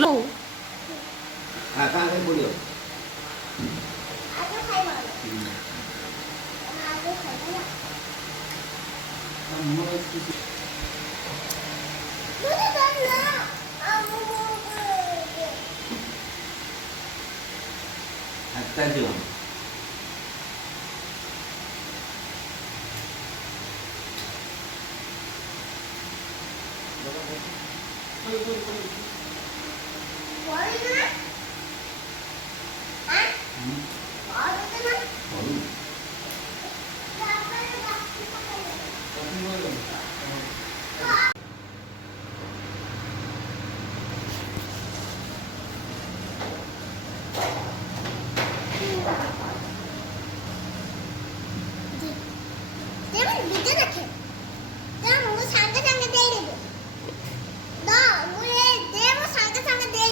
Lu. Kakak kan boleh. Aku kayak mana? Aku kayak mana? Mana mana? Aku mau pergi. Hatta jom. Boleh kan? Hah? Boleh kan? Boleh. Siapa yang kasih pakai? Dia kan bisa nak